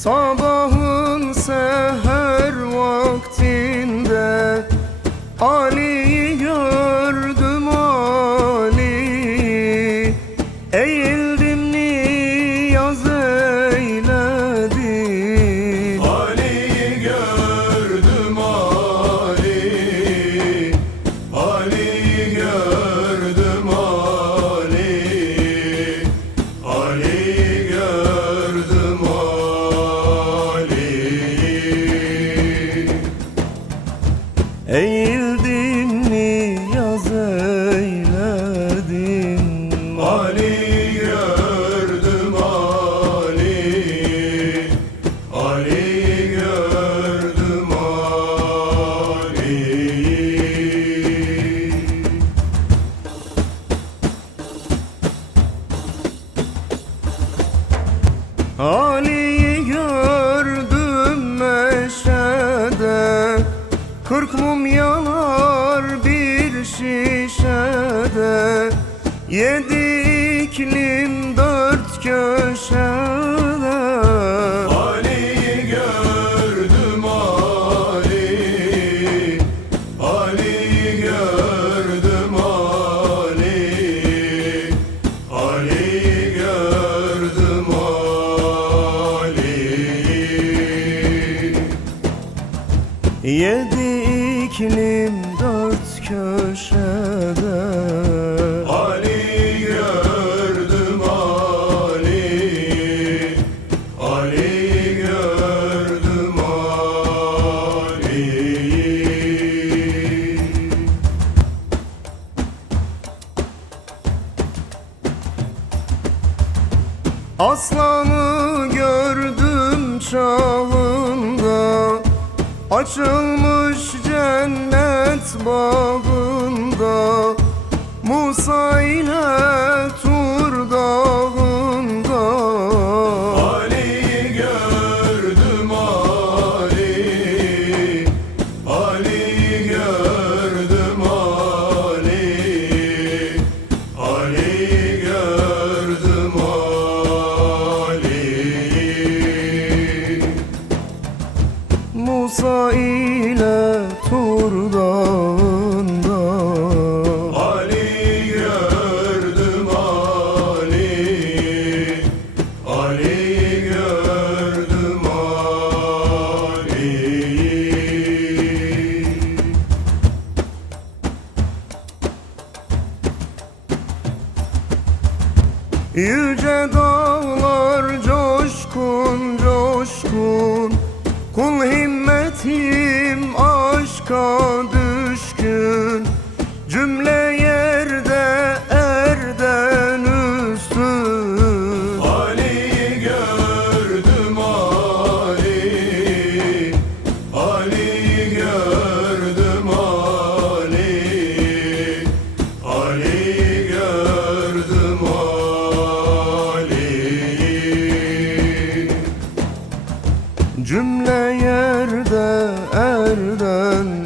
Sabahın seher vaktinde Ali'yi gördüm Ali. Eğildim Eğildim niyaz eyledim Ali gördüm Ali Ali gördüm Ali Ali'yi Kırk mum yanar bir şişede Yedi iklim dört köşede. Ali'yi gördüm Ali Ali'yi gördüm Ali Ali'yi gördüm Ali Yedi iklim dört köşede. Ali gördüm Ali Ali gördüm Ali Aslanı gördüm çağında Açılmış cennet bağında Musa ile Yüce dağlar coşkun coşkun. Kul himmetim aşka düşkün. Cümle Cümle yerde erden